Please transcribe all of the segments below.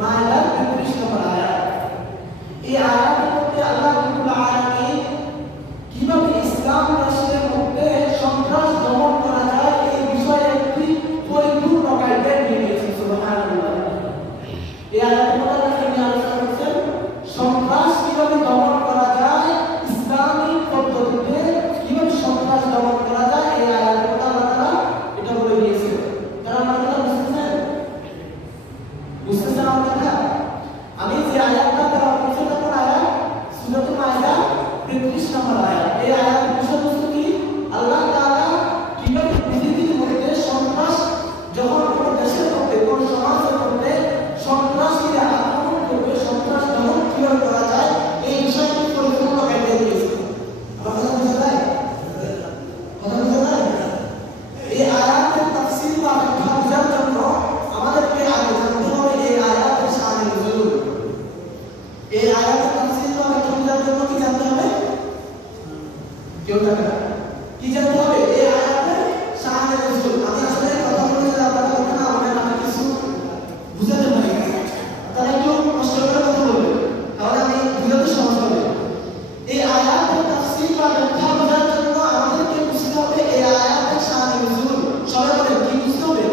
মায়েদার ৩৩ নম্বর আয়াত। এই আয়াতের মধ্যে আল্লাহ রাব্বুল আলামিন কিভাবে ইসলাম রাষ্ট্রের মধ্যে সন্ত্রাস দমন করা যায় এই বিষয়ে একটি পরিপূর্ণ গাইডলাইন দিয়ে দিয়েছেন। সুবহানাল্লাহ। এই আয়াতের মধ্যে আল্লাহ তিনি আলোচনা করেছেন সন্ত্রাস কিভাবে দমন করা যায়, ইসলামিক পদ্ধতিতে কিভাবে সন্ত্রাস দমন করা যায়, এই আয়াতের মধ্যে আল্লাহ তাআলা এটা বলে দিয়েছেন। তারা আমার কথা বুঝতেছেন? বুঝতেছেন আমার কথা? আমি যে আয়াতটা তেলাওয়াত করছি না কোন আয়াত? সূরাতুল মাইদা ৩৩ নম্বর আয়াত। এই আয়াতের বিষয়বস্তু কি? আল্লাহ তাআলা কিভাবে পৃথিবীর মধ্যে সন্ত্রাস যখন কোন দেশের মধ্যে কোন সমাজের মধ্যে সন্ত্রাসীরা আক্রমণ করবে, সন্ত্রাস দমন কিভাবে করা যায় এই বিষয়টি পরিপূর্ণ গাইডলাইন দিয়েছে। আমার কথা বুঝা যায়? কথা বুঝা যায়? এই আয়াতের তাফসীর বা ব্যাখ্যা বোঝার জন্য আমাদেরকে আগে জানতে হবে এই আয়াতের শানে নুজুল। এই আয়াতের তাফসীর বা ব্যাখ্যা বোঝার জন্য কি জানতে হবে? কেউ জানে না? কি জানতে হবে? এই আয়াতের শানে নুজুল। আমি আসলে কথা বলতে যে আপনাদের কথা না বলেন, আমি কিছু বুঝাতে পারি না, তাহলে একটু কষ্ট করে কথা বলবেন, তাহলে আমি বুঝাতে সহজ হবে। এই আয়াতের তাফসীর বা ব্যাখ্যা বোঝার জন্য আমাদেরকে বুঝতে হবে এই আয়াতের শানে নুজুল। সবাই বলেন কি বুঝতে হবে?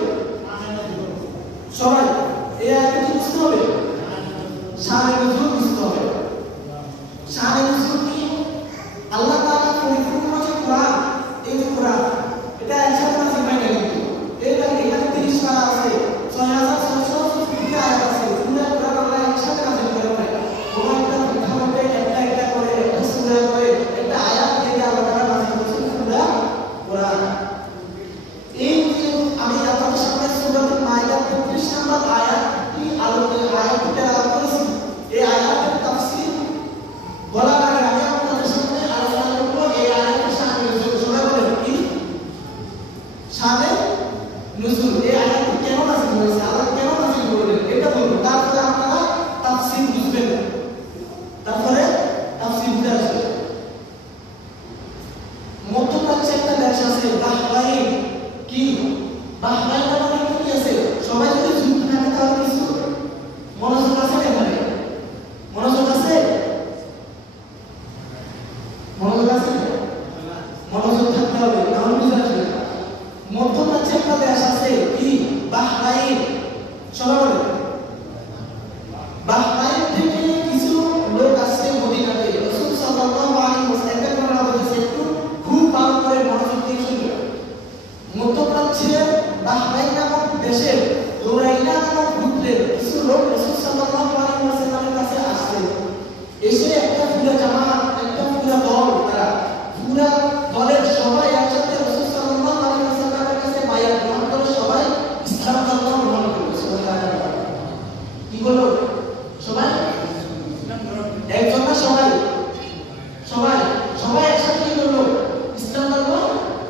সবাই এই আয়াতে কি বুঝতে হবে? শানে নুজুল বুঝতে হবে। শানে নুজুল কি? আল্লাহ তাআলা পরিপূর্ণ যে কোরআন, এই যে কোরআন এটা একসাথে নাযিল হয় না, কিন্তু এখানে 30 পারা আছে, 6660 আয়াত আছে। পুরো কোরআন আল্লাহ একসাথে নাযিল করে নাই। কোন একটা কথা মধ্যে একটা একটা করে একটা সূরা করে একটা আয়াত দিয়ে আল্লাহ তাআলা নাযিল করেছেন পুরো কোরআন। এই যে আমি আপনাদের সামনে সূরাতুল মাইদা ৩৩ নম্বর আয়াতটি আয়াতটি তেলাওয়াত করেছি, এই আয়াতের তাফসীর বলার আগে আমি আপনাদের সামনে আলোচনা করব এই আয়াতের শানে নুজুল। সবাই বলেন কি? শানে নুজুল। এই আয়াতটি কেন নাযিল হয়েছে, আল্লাহ কেন নাযিল করলেন এটা বলবো, তারপরে আপনারা তাফসীর বুঝবেন, তারপরে তাফসীর বুঝে আসবে। মধ্যপ্রাচ্যে একটা দেশ আছে বাহরাইন। কি বাহরাইন নামে কি আছে? সবাই যদি যুক্ত থাকে তাহলে কিছু মনোযোগ আছে এখানে? মনোযোগ আছে? মনোযোগ আছে? মনোযোগ থাকতে হবে, তাহলে বুঝে আসবে। মধ্যপ্রাচ্যে একটা দেশ আছে কি বাহরাইন। সবাই বলেন বাহরাইন থেকে কিছু লোক আসছে মদিনাতে। রাসূল সাল্লাল্লাহু আলাইহি ওয়াসাল্লাম বলেছে একটু খুব ভালো করে মনোযোগ দিয়ে শুনবেন। মধ্যপ্রাচ্যের বাহরাইন নামক দেশের লুরাইনা নামক গোত্রের কিছু লোক রাসূল সাল্লাল্লাহু আলাইহি ওয়াসাল্লামের কাছে আসছে। এসে একটা পুরো জামাত, একটা পুরো দল, তারা পুরো দলের সবাই একসাথে রাসূল সাল্লাল্লাহু আলাইহি ওয়াসাল্লামের কাছে বায়াত গ্রহণ করে সবাই ইসলাম ধর্ম গ্রহণ করলো। সুবহানাল্লাহ। কি করলো? সবাই একজন না সবাই? সবাই সবাই একসাথে কি করলো? ইসলাম ধর্ম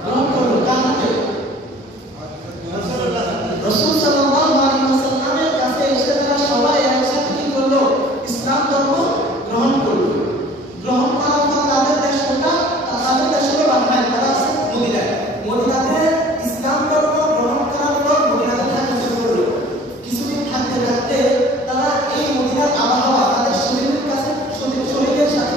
গ্রহণ করলো। কার হাতে? রাসূল সাল্লাল্লাহু আলাইহি ওয়াসাল্লামের কাছে এসে তারা সবাই একসাথে কি করলো? ইসলাম ধর্ম গ্রহণ করলো। গ্রহণ করার পর তাদের দেশ কোনটা? তাদের দেশ হলো বাহরাইন। তারা আছে মদিনায়। মদিনাতে ইসলাম ধর্ম গ্রহণ করার পর মদিনাতে থাকতে শুরু করলো। কিছুদিন থাকতে থাকতে তারা এই মদিনার আবহাওয়া তাদের শরীরের সাথে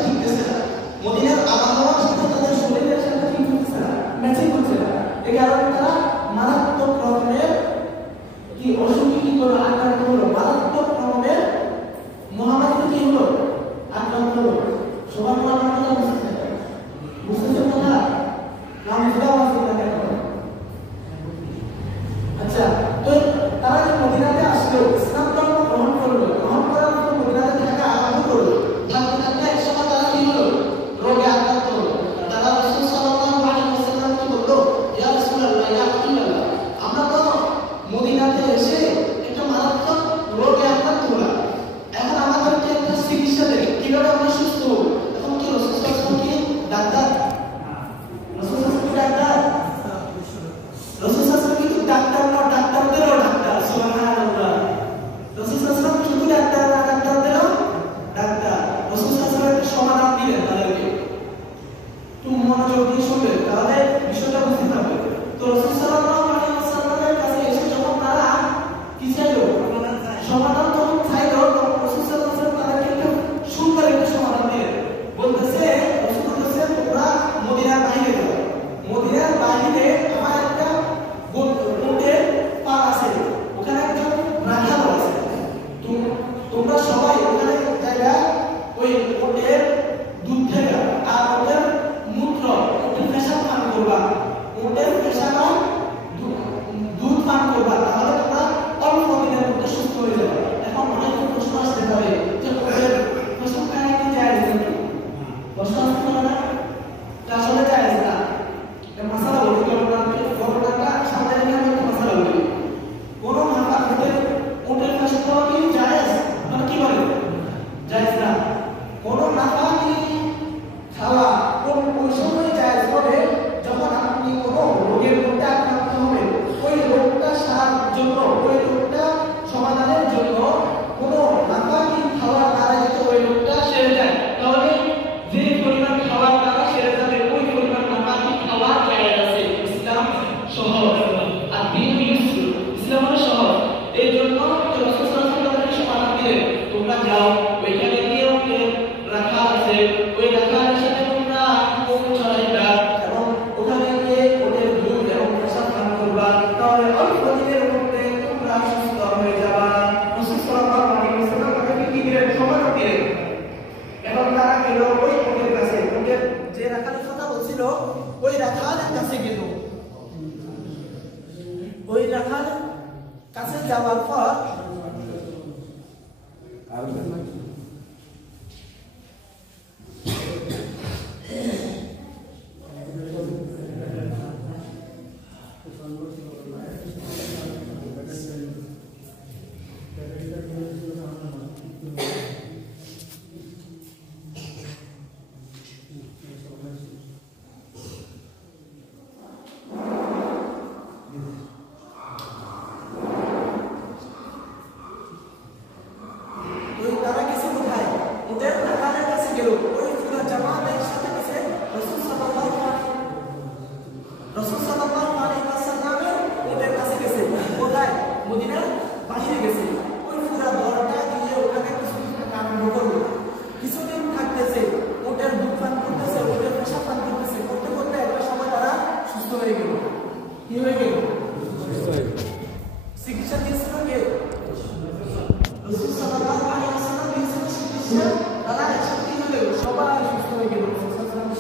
রাসূল সাল্লাল্লাহু আলাইহি ওয়াসাল্লাম দিয়েছেন চিকিৎসা, তারা একসাথে হলে সবাই সুস্থ হয়ে গেল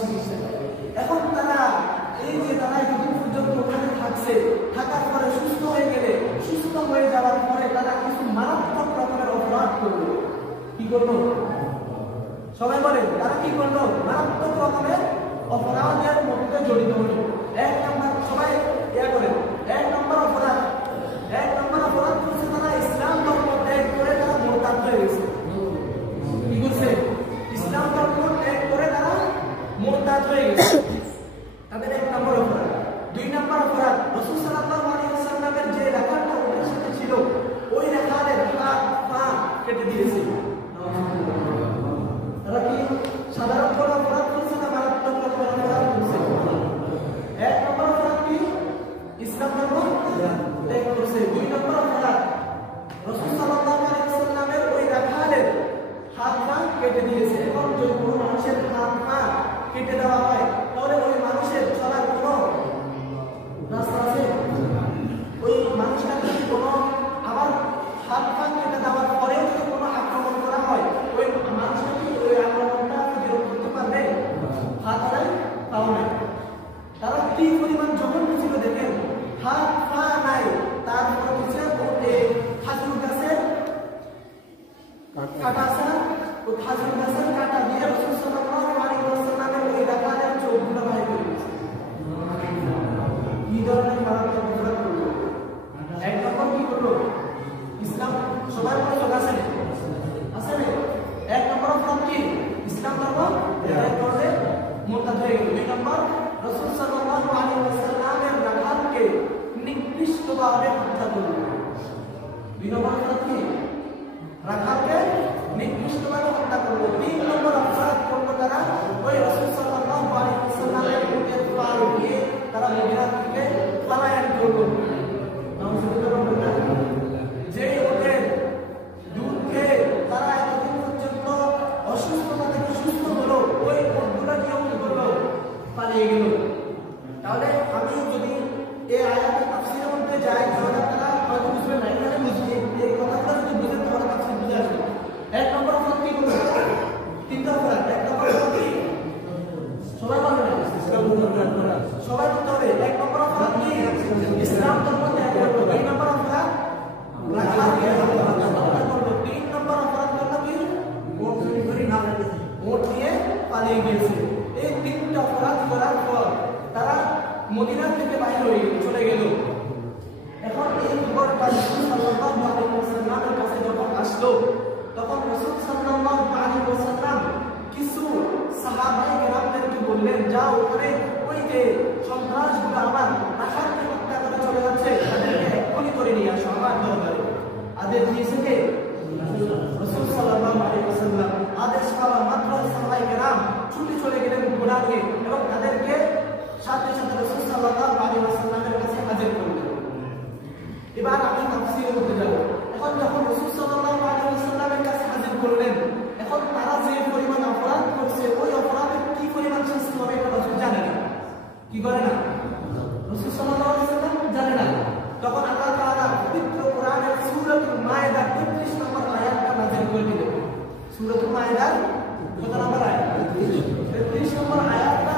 চিকিৎসা। এখন তারা এই যে তারা কিছুদিন পর্যন্ত ওখানে থাকছে, থাকার পরে সুস্থ হয়ে গেলে, সুস্থ হয়ে যাওয়ার পরে তারা কিছু মারাত্মক রকমের অপরাধ করলো। কি করলো? সবাই বলেন তারা কি করলো? মারাত্মক রকমের অপরাধের মধ্যে জড়িত হলো। এক নম্বর, সবাই ইয়া করেন, এক নম্বর অপরাধ করছে তারা ইসলাম ধর্ম ত্যাগ করে তারা মুরতাদ হয়ে গেছে। কি করছে? ইসলাম ধর্ম ত্যাগ করে তারা মুরতাদ হয়ে গেছে, তাদের এক নম্বর অপরাধ। দুই নম্বর অপরাধ, রাসূল সাল্লাল্লাহু আলাইহি ওয়াসাল্লামের যে রেখাটা ওদের সাথে ছিল ওই রেখাদের হাত পা কেটে দিয়েছে। তারা কি সাধারণ কোনো অপরাধ করছে না মারাত্মক অপরাধ করছে? এক নম্বর অপরাধ কি? ইসলাম ধর্ম ত্যাগ করছে। দুই নম্বর অপরাধ, রাসূল সাল্লাল্লাহু আলাইহি ওয়াসাল্লামের ওই রেখাদের হাত পা কেটে দিয়েছে। এখন যদি কোনো মানুষের হাত পা কেটে দেওয়া হয় তাহলে ওই মানুষের চলার কোনো রাস্তা আছে? ওই মানুষটা যদি কোনো আবার হাত পা কেটে দেওয়ার পরেও যদি কোনো আক্রমণ করা হয় ওই মানুষটা কি ওই আক্রমণটা বিরোধ করতে পারবে? হাত নাই, পাও নাই। তারা কি পরিমাণ জঘন্য ছিল দেখেন, হাত পা নাই, তারপর হচ্ছে খাজুর গাছের কাটা আছে না, ওই খাজুর গাছের কাটা দিয়ে রাসূল সাল্লাল্লাহু আলাইহি ওয়াসাল্লামের ওই রাখালের চোখগুলো বাইরে করে দিয়েছে। কি ধরনের মারাত্মক অপরাধ করলো? এক নম্বর কি করলো? ইসলাম সবার মনে চোখ আছে না? আছে না? এক নম্বর অপরাধ কি? ইসলাম ধর্ম ত্যাগ করে মুরতাদ হয়ে গেল। দুই নম্বর, রাসূল সাল্লাল্লাহু আলাইহি ওয়াসাল্লামের রাখালকে নিকৃষ্টভাবে হত্যা করলো। দুই নম্বর অপরাধ কি? রাখালকে নিকৃষ্টভাবে হত্যা করলো। তিন নম্বর অপরাধ করলো তারা ওই রাসূল সাল্লাল্লাহু আলাইহি ওয়াসাল্লামের বুকের পার দিয়ে তারা মদিনা থেকে পলায়ন করলো। যে ওদের দুধ খেয়ে তারা এতদিন পর্যন্ত অসুস্থতা থেকে সুস্থ হলো, ওই ওটগুলো নিয়েও কি করলো? পালিয়ে গেল। তাহলে আমি যদি এই আয়াতের তাফসীরের মধ্যে যাই তাহলে তারা হয়তো বুঝবে না, এখানে বুঝবে এই কথাটা যদি বুঝেন তাহলে তাফসীর বুঝে আসবে। এক নম্বর অপরাধ কি করলো? তিনটা অপরাধ। এক নম্বর অপরাধ কি? সবাই বলবে না, সবাই বলতে হবে। এক নম্বর অপরাধ কি? ইসলাম ধর্ম ত্যাগ করলো। দুই নম্বর অপরাধ রাখালকে হত্যা করলো। তিন নম্বর অপরাধ করলো কি? ভোট নিয়ে পালিয়ে গিয়েছে। এই তিনটা অপরাধ করার পর তারা মদিনা থেকে বাইরে হয়ে চলে গেল। এখন এই খবরটা রাসূল সাল্লাল্লাহু আলাইহি ওয়াসাল্লামের কাছে যখন আসলো তখন রাসূল সাল্লাল্লাহু আলাইহি ওয়াসাল্লাম কিছু সাহাবায়ে কেরামদেরকে বললেন, যাও ওখানে ওই যে সন্ত্রাসগুলো আমার রাখালকে হত্যা করে চলে যাচ্ছে তাদেরকে এক্ষুনি করে নিয়ে আসো আমার দরবারে। আদেশ দিয়েছে কে? রাসূল সাল্লাল্লাহু আলাইহি ওয়াসাল্লাম। আদেশ পাওয়া মাত্র সাহাবায়ে কেরাম ছুটে চলে গেলেন ঘোড়া নিয়ে এবং তাদেরকে সাথে সাথে রাসূল সাল্লাল্লাহু আলাইহি ওয়াসাল্লামের কাছে হাজির করলেন। এবার আমি তাফসীরে বলতে যাব। এখন যখন রাসূল সাল্লাল্লাহু আলাইহি ওয়াসাল্লামের কাছে হাজির করলেন, এখন তারা যে পরিমাণ অপরাধ করছে ওই অপরাধের কি পরিমাণ শাস্তি হবে এটা রাসূল জানে না। কি করে না? রাসূল সাল্লাল্লাহু আলাইহি ওয়াসাল্লাম জানে না। তখন আল্লাহ তাআলা পবিত্র কোরআনের সূরাতুল মায়েদার 33 নম্বর আয়াতটা নাযিল করে দিলেন। সূরাতুল মায়েদার কত নম্বর আয়াত? 33 নম্বর আয়াতটা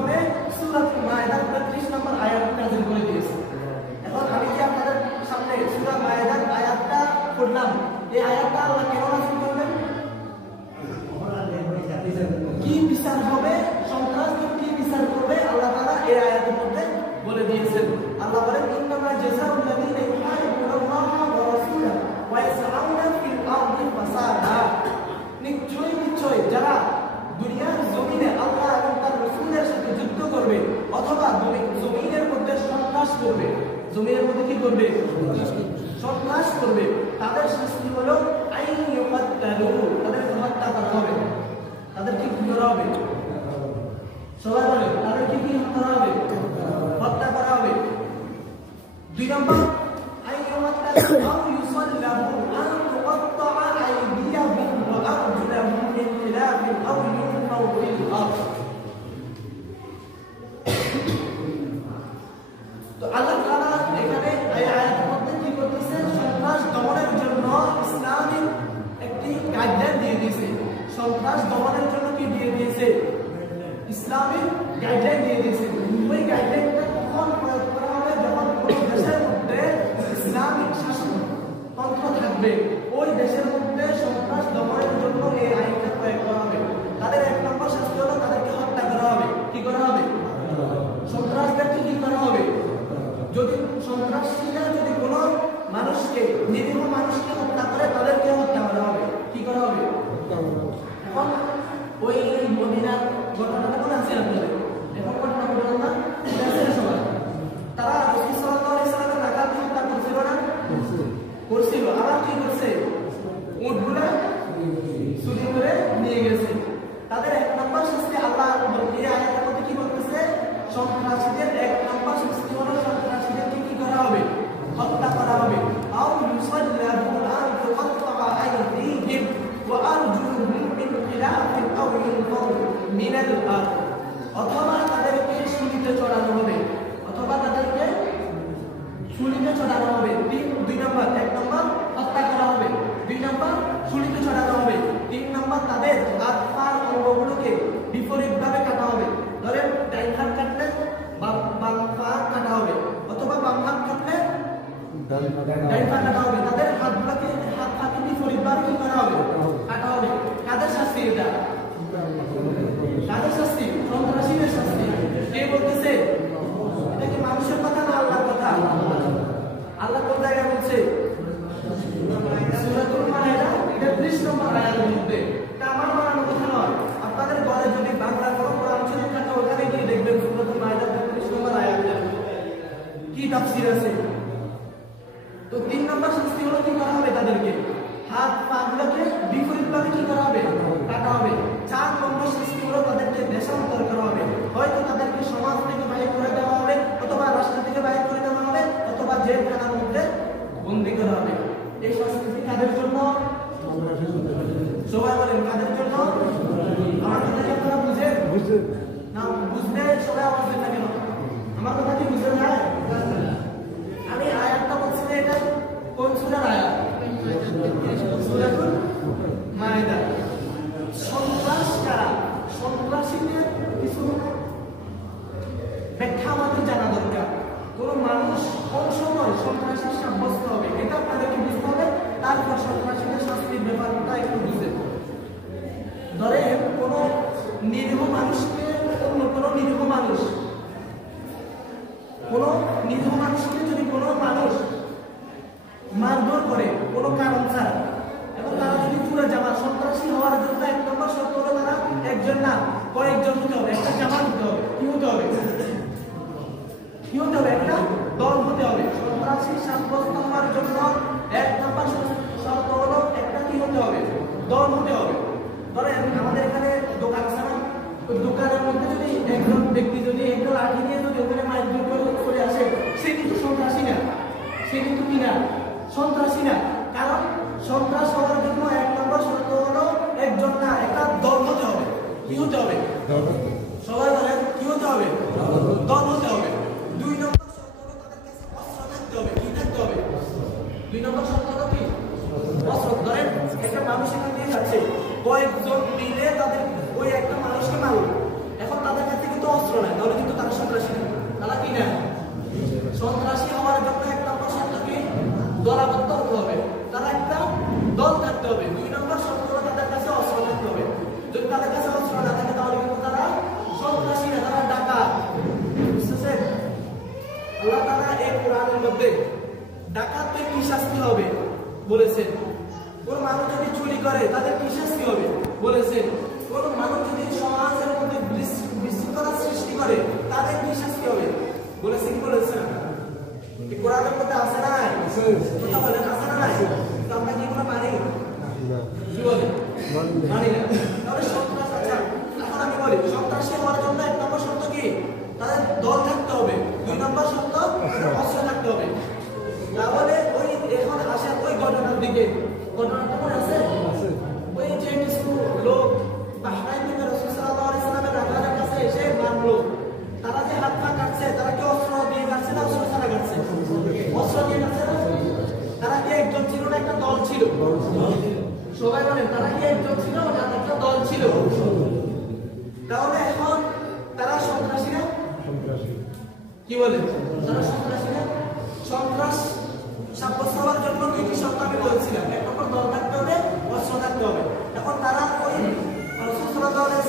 মাধ্যমে সূরাতুল মায়েদার ৩৫ নম্বর আয়াত নাযিল করে দিয়েছে। এখন আমি কি আপনাদের সামনে সূরা মায়েদার আয়াতটা পড়লাম, এই আয়াতটা আল্লাহ কেন নাযিল করলেন? কি বিচার হবে, সন্ত্রাস কি বিচার করবে, আল্লাহ তাআলা এই আয়াতের মধ্যে বলে দিয়েছেন। আল্লাহ বলেন ইন্নামা জাযাউল লাযীনা ইউহারিবুনাল্লাহা ওয়া রাসূলাহু ওয়া ইয়াসআউনা ফিল আরদি ফাসাদা, নিশ্চয় যারা দুনিয়ার জমিনে আল্লাহ এবং তার রাসূলের সাথে যুদ্ধ করবে অথবা জমিনের মধ্যে সন্ত্রাস করবে, জমিনের মধ্যে কি করবে? সন্ত্রাস করবে, তাদের শাস্তি হলো আইয়ুকাত্তালু, তাদের হত্যা করা হবে। তাদের কি করা হবে? সবাই বলে তাদের কি করা হবে? হত্যা করা হবে। 2 নম্বর আইয়ুকাত্তালু আও ইউসাল্লাবু আন তুকাত্তাআ আইদিয়াহুম ওয়া আরজুলাহুম মিন খিলাফিন আও ইউনফাউ ফিল আরদ। তো আল্লাহ তাআলা এখানে এই আয়াতের মধ্যে কি করতেছেন? সন্ত্রাস দমনের জন্য ইসলামিক একটি গাইডলাইন দিয়ে দিয়েছে। সন্ত্রাস দমনের জন্য কি দিয়ে দিয়েছে? ইসলামিক গাইডলাইন দিয়ে দিয়েছে। ওই গাইডলাইনটা কখন প্রয়োগ করা হবে? যখন কোনো দেশের মধ্যে ইসলামিক শাসনতন্ত্র থাকবে, ওই দেশের মধ্যে সন্ত্রাস দমনের জন্য এই আইনটা প্রয়োগ করা হবে। তাদের 1 নম্বর শাস্তি হলো তাদেরকে হত্যা করা হবে। কি করা হবে? সন্ত্রাসদেরকে কি করা হবে? যদি সন্ত্রাসীরা যদি কোনো মানুষকে, নিরীহ মানুষকে হত্যা করে, তাদেরকে হত্যা করা হবে। কি করা হবে? এখন ওই মদিনার ঘটনাটা মনে আছে আপনাদের? এখন ঘটনা বললাম না, সবাই তারা রাসূল সাল্লাল্লাহু আলাইহি ওয়াসাল্লামের রাকাতকে হত্যা করছিল না? করছিল। আবার কি করছে? উটগুলা চুরি করে নিয়ে গেছে। তাদের 1 নম্বর শাস্তি আল্লাহ এই আয়াতের মধ্যে কি বলতেছে? সন্ত্রাসীদের 1 নম্বর শাস্তি হলো সন্ত্রাসীদেরকে কি করা হবে? হত্যা করা হবে। আও ইউসাল্লাবু আন তুকাত্তাআ আইদিহিম ওয়া আরজুলুহুম মিন খিলাফিন আও ইউনফাউ মিনাল আরদ, অথবা তাদেরকে শুলিতে চড়ানো হবে, অথবা তাদেরকে শুলিতে চড়ানো হবে। 2 নম্বর, 1 নম্বর হত্যা করা হবে, 2 নম্বর শুলিতে চড়ানো হবে, 3 নম্বর তাদের হাত পা অঙ্গগুলোকে বিপরীতভাবে কাটা হবে। ধরেন ডাইন হাত কাটলে বাম পা কাটা হবে, অথবা বাম হাত কাটলে ডাইন পা কাটা হবে। তাদের হাত পাকে বিপরীতভাবে কি করা হবে? কাটা হবে। কাদের শাস্তি এটা? কাদের শাস্তি? সন্ত্রাসীদের শাস্তি। কে বলতেছে? এটা কি মানুষের কথা না আল্লাহর কথা? আল্লাহ কোন জায়গায় বলছে? সূরাতুল মায়েদা ৩৫ নম্বর আয়াতের মধ্যে। এটা আমার বানানো কথা নয়। আপনাদের ঘরে যদি বাংলা কোনো কোরআন শরীফ থাকে, ওখানে গিয়ে দেখবেন সূরাতুল মায়েদা ৩৫ নম্বর আয়াতে কি তাফসীর আছে। তো 3 নম্বর শাস্তি হলো কি করা হবে? তাদেরকে হাত পা গুলোকে বিপরীতভাবে কি করা হবে? কাটা হবে। 4 নম্বর শাস্তি হলো তাদেরকে দেশান্তর করা হবে। হয়তো তাদেরকে সমাজ থেকে বাইরে করে দেওয়া হবে, অথবা রাষ্ট্র থেকে বাইরে করে দেওয়া হবে, অথবা জেলখানার মধ্যে বন্দী করা হবে। এই শাস্তি কাদের জন্য? সবাই বলেন কাদের জন্য? আমার কথা কি আপনারা বুঝেন? না বুঝলে সবাই আওয়াজ দেন না কেন? আমার কথা কি বুঝে যায়? আমি আয়াতটা বলছি যে এটা কোন সূরার আয়াত? সূরাতুল মায়েদা। সন্ত্রাস কারা? সন্ত্রাসীদের কিছু ব্যাখ্যা আমাদের জানা দরকার। কোন মানুষ কোন সময় সন্ত্রাসী সাব্যস্ত হবে এটা আপনাদেরকে বুঝতে হবে, তারপর সন্ত্রাসীদের শাস্তির ব্যাপারটা একটু বুঝেন। ধরেন কোন নিরীহ মানুষকে, অন্য কোন নিরীহ মানুষকে যদি কোনো মানুষ মারধর করে কোনো কারণ ছাড়া, এবং তারা যদি পুরো জামাত, সন্ত্রাসী হওয়ার জন্য 1 নম্বর শর্ত হলো তারা একজন না কয়েকজন হতে হবে, একটা জামাত হতে হবে। কি হতে হবে? কি হতে হবে? একটা দল হতে হবে। সন্ত্রাসী সাব্যস্ত হওয়ার জন্য 1 নম্বর শর্ত হলো একটা কি হতে হবে? দল হতে হবে। ধরেন আমাদের এখানে দোকান আছে না, দোকানের মধ্যে যদি একজন ব্যক্তি যদি একটা লাঠি নিয়ে যদি ওখানে মারধর করে আসে, সে কিন্তু সন্ত্রাসী না, সে কিন্তু কি না? সন্ত্রাসী না। কারণ সন্ত্রাস হওয়ার জন্য 1 নম্বর শর্ত হলো একজন না একটা দল হতে হবে। কি হতে হবে? সবাই বলেন কি হতে হবে? দল হতে হবে। 2 নম্বর শর্ত হলো তাদের কাছে অস্ত্র থাকতে হবে। কি থাকতে হবে? 2 নম্বর শর্ত হলো কি? অস্ত্র। ধরেন একটা মানুষ এখান দিয়ে যাচ্ছে, কয়েকজন মিলে তাদের ওই একটা মানুষকে মারল। এখন তাদের কাছে কিন্তু অস্ত্র নাই, এই কোরআনের মধ্যে ডাকাতদের কি শাস্তি হবে বলেছেন, কোন মানুষ যদি চুরি করে তাদের কি শাস্তি হবে বলেছেন, কোন মানুষ যদি সমাজের মধ্যে বিশৃঙ্খলা সৃষ্টি করে তাদের কি শাস্তি হবে বলেছেন কি বলেছেন? এই কোরআনের মধ্যে আছে না? কথা বলেন আছে না? তো আমরা কি কোনো মানি কি বলে মানি না? তাহলে সন্ত্রাস, আচ্ছা এখন আমি বলি সন্ত্রাসী হওয়ার জন্য এক নম্বর শর্ত কি? তাদের দল থাকতে হবে। দুই নম্বর শর্ত অস্ত্র থাকতে হবে। তাহলে ওই এখন আসে ওই ঘটনার দিকে। ঘটনাটা মনে আছে? ওই যে কিছু লোক বাহরাইন থেকে রাসূল সাল্লাল্লাহু আলাইহি ওয়াসাল্লামের রাখালের কাছে এসে মারলো। তারা যে হাত পা কাটছে তারা কি অস্ত্র দিয়ে কাটছে না অস্ত্র ছাড়া কাটছে? অস্ত্র দিয়ে কাটছে না? তারা কি একজন ছিল না একটা দল ছিল? সবাই বলেন তারা কি একজন ছিল না একটা দল ছিল? তাহলে এখন তারা সন্ত্রাসী না? কি বলেন তারা সন্ত্রাসী না? সন্ত্রাস সাব্যস্ত হওয়ার জন্য দুইটি শর্ত আমি বলছিলাম, এক নম্বর দল থাকতে হবে, অস্ত্র থাকতে হবে। এখন তারা ওই রাসূল সাল্লাল্লাহু আলাইহি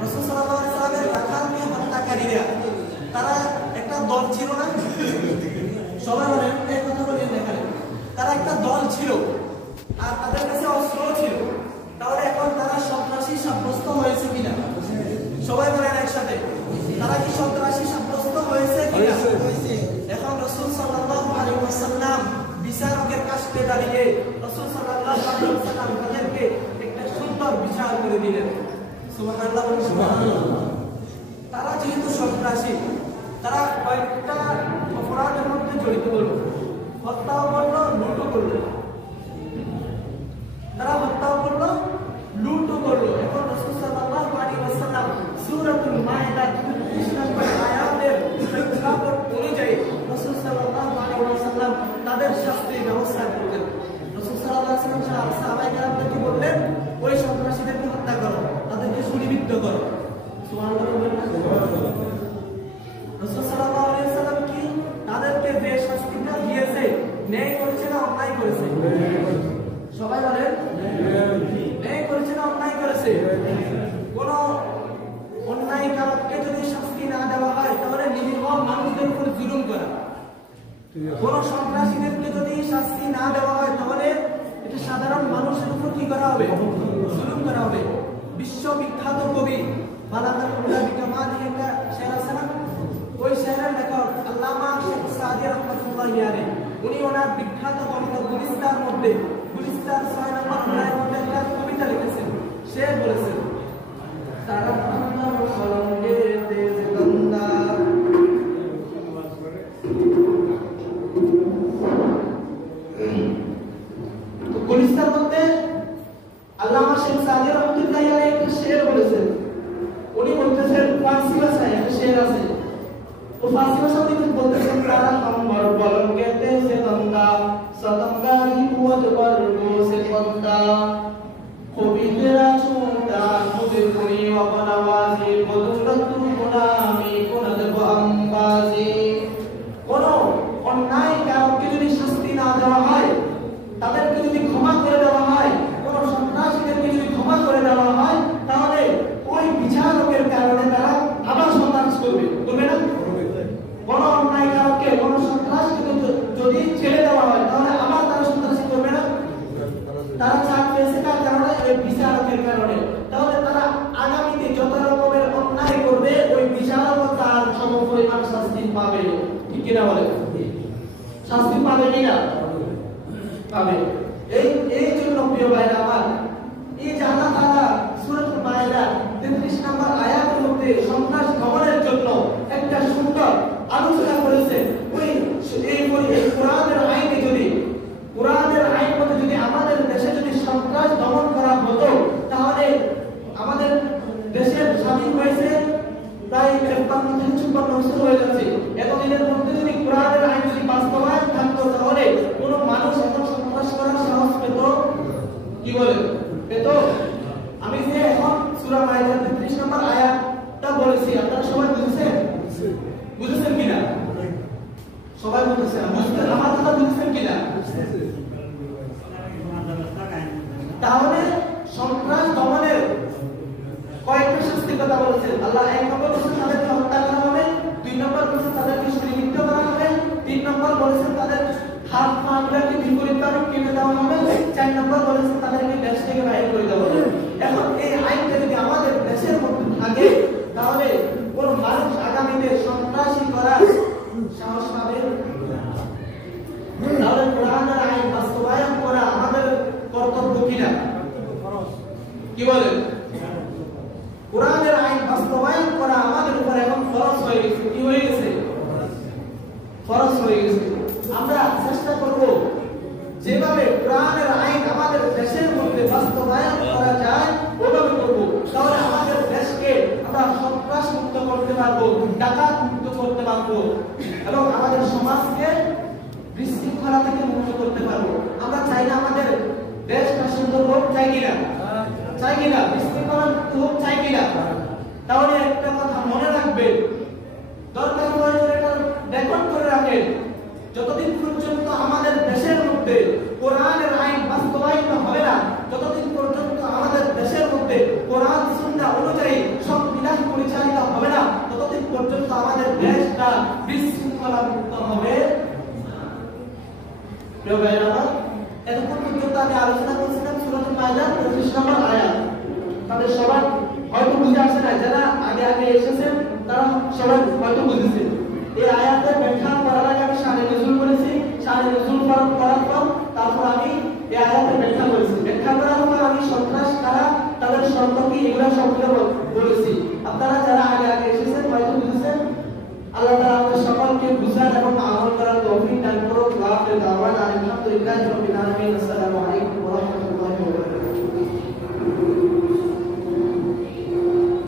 ওয়াসাল্লামের রাখালকে হত্যাকারীরা তারা একটা দল ছিল না? সবাই বলেন এই কথা বলে দেখেন তারা একটা দল ছিল আর তাদের কাছে অস্ত্রও ছিল। তাহলে এখন তারা সন্ত্রাসী সাব্যস্ত হয়েছে কিনা? সবাই বলেন একসাথে তারা কি সন্ত্রাসী সাব্যস্ত হয়েছে কিনা? এখন রাসূল সাল্লাল্লাহু আলাইহি ওয়াসাল্লাম বিচারকের কাছে দাঁড়িয়ে রাসূল সাল্লাল্লাহু আলাইহি ওয়াসাল্লাম তাদেরকে একটা সুন্দর বিচার করে দিলেন। সুবহানাল্লাহ সুবহানাল্লাহ। তারা যেহেতু সন্ত্রাসী তারা কয়েকটা অপরাধের মধ্যে জড়িত হলো, হত্যাও করলো লুটও করলো। তারা হত্যাও করলো লুটও করলো। এখন রাসূল সাল্লাল্লাহু আলাইহি ওয়াসাল্লাম সূরাতুল মাইদা ৩৩ নম্বর আয়াতের প্রেক্ষাপট অনুযায়ী রাসূল সাল্লাল্লাহু আলাইহি ওয়াসাল্লাম তাদের শাস্তির ব্যবস্থা করলেন। রাসূল সাল্লাল্লাহু আলাইহি ওয়াসাল্লাম সাহাবায়ে-কেরামদেরকে বললেন ওই সন্ত্রাসীদেরকে হত্যা করো, তাদেরকে ছুরিবিদ্ধ করো। সুবহানাল্লাহ বলবেন না? রাসূল সাল্লাল্লাহু আলাইহি ওয়াসাল্লাম কি তাদেরকে যে শাস্তিটা দিয়েছে ন্যায় করেছে না অন্যায় করেছে? সবাই বলেন ন্যায় করেছে না অন্যায় করেছে? কোন অন্যায়কারককে যদি শাস্তি না দেওয়া হয় তাহলে নিরীহ মানুষদের উপর জুলুম করা। কোন সন্ত্রাসীদেরকে যদি শাস্তি না দেওয়া হয় তাহলে এটা সাধারণ মানুষের উপর কি করা হবে? জুলুম করা হবে। বিশ্ববিখ্যাত কবি বালাগাত বিকামালি একটা শের আছে না? ওই শেরের লেখক আল্লামা শেখ সাদি রাহমাতুল্লাহি আলাইহি উনি ওনার বিখ্যাত গ্রন্থ গুলিস্তার মধ্যে গুলিস্তার ৬ নম্বর অধ্যায়ের মধ্যে একটা কবিতা লিখেছেন। সে বলেছেন তারা আল্লাহর কলঙ্কে তেজ গন্ধা গুলিস্তার মধ্যে আল্লামা শেখ সাদি রাহমাতুল্লাহি আলাইহি একটা শের বলেছেন। উনি বলতেছেন ফার্সি ভাষায় একটা শের আছে, ও ফার্সি ভাষা উনি বলতেছেন তারা আমার কলঙ্কে তেজ গন্ধা সতঙ্গারি কুয়াত বর্গো সে বন্দা কবি তেরা ছুটা মুঝে পুরি অবনবাজি বদুরতু গুনামি কুনদব আমবাজি। কোন অন্যায় কারণকে যদি শাস্তি না দেওয়া হয়, তাদেরকে যদি ক্ষমা করে দেওয়া হয়, কোন সন্ত্রাসীদেরকে যদি ক্ষমা করে দেওয়া হয় তাহলে ওই বিচারকের কারণে তারা আবার সন্ত্রাস করবে না? কোন অন্যায় কারণকে কোন সন্ত্রাসীকে যদি ছেড়ে দেওয়া হয় তাহলে আবার তারা সন্ত্রাসী করবে না? তারা ছাড় পেয়েছে কার কারণে? ওই বিচারকের কারণে। তাহলে তারা আগামীতে যত রকমের অন্যায় করবে ওই বিচারক তার সমপরিমাণ শাস্তি পাবে। ঠিক কিনা বলে? শাস্তি পাবে কিনা? পাবে। এই জন্য প্রিয় ভাইরা আমার, এই যে আল্লাহ তাআলা সূরাতুল মাইদা ৩৩ নম্বর আয়াতের মধ্যে সন্ত্রাস দমনের জন্য একটা সুন্দর আলোচনা করেছে। ওই এই কোরআনের আইনে যদি কোরআনের আইন মতে যদি আমাদের দেশে যদি সন্ত্রাস দমন করা হতো তাহলে আমাদের দেশের স্বাধীন হয়েছে প্রায় ৫৩ থেকে ৫৪ বছর হয়ে যাচ্ছে। এতদিনের মধ্যে যদি কোরআনের আইন যদি বাস্তবায়ন থাকতো তাহলে কোন মানুষ এখন সন্ত্রাস করার সাহস পেত? কি বলে পেত? আমি যে এখন সূরা মাইদা ৩৩ নম্বর আয়াতটা বলেছি আপনারা সবাই বুঝেছেন কিনা? সবাই বুঝেছেন? বুঝতেন? আমার কথা বুঝেছেন কিনা? তাহলে সন্ত্রাস দমনের কয়েকটা শাস্তির কথা বলেছেন আল্লাহ। ১ নম্বর বলছেন তাদেরকে হত্যা করা হবে, ২ নম্বর বলছেন তাদেরকে ছুরিবিদ্ধ করা হবে, ডাকাত মুক্ত করতে পারবো এবং আমাদের সমাজকে বিশৃঙ্খলা থেকে মুক্ত করতে পারবো। আমরা চাই না আমাদের দেশটা সুন্দর হোক, চাই কিনা? চাই কিনা? বিশৃঙ্খলা মুক্ত হোক, চাই কিনা? তাহলে একটা কথা মনে রাখবেন, দরকার প্রয়োজন এটা রেকর্ড করে রাখেন, যতদিন পর্যন্ত আমাদের দেশের মধ্যে কোরআনের আইন বাস্তবায়িত হবে না, যতদিন পর্যন্ত আমাদের দেশের মধ্যে কোরআন সুন্নাহ অনুযায়ী সংবিধান পরিচালিত হবে না, ততদিন পর্যন্ত আমাদের দেশটা বিশৃঙ্খলা মুক্ত হবে না। প্রিয় ভাইরা, এতক্ষণ পর্যন্ত আমি আলোচনা করছিলাম সূরাতুল মাইদার 25 নম্বর আয়াত। তাদের সবাই হয়তো বুঝে আসে না, যারা আগে আগে এসেছেন তারা সবাই হয়তো বুঝেছেন। এই আয়াতের ব্যাখ্যা করার আগে আমি শানে নজুল করেছি, শানে নজুল করার পর তারপর আমি এই আয়াতের ব্যাখ্যা করেছি। ব্যাখ্যা করার পর আমি সন্ত্রাস কারা, তাদের শর্ত কি, এগুলো সবগুলো বলেছি।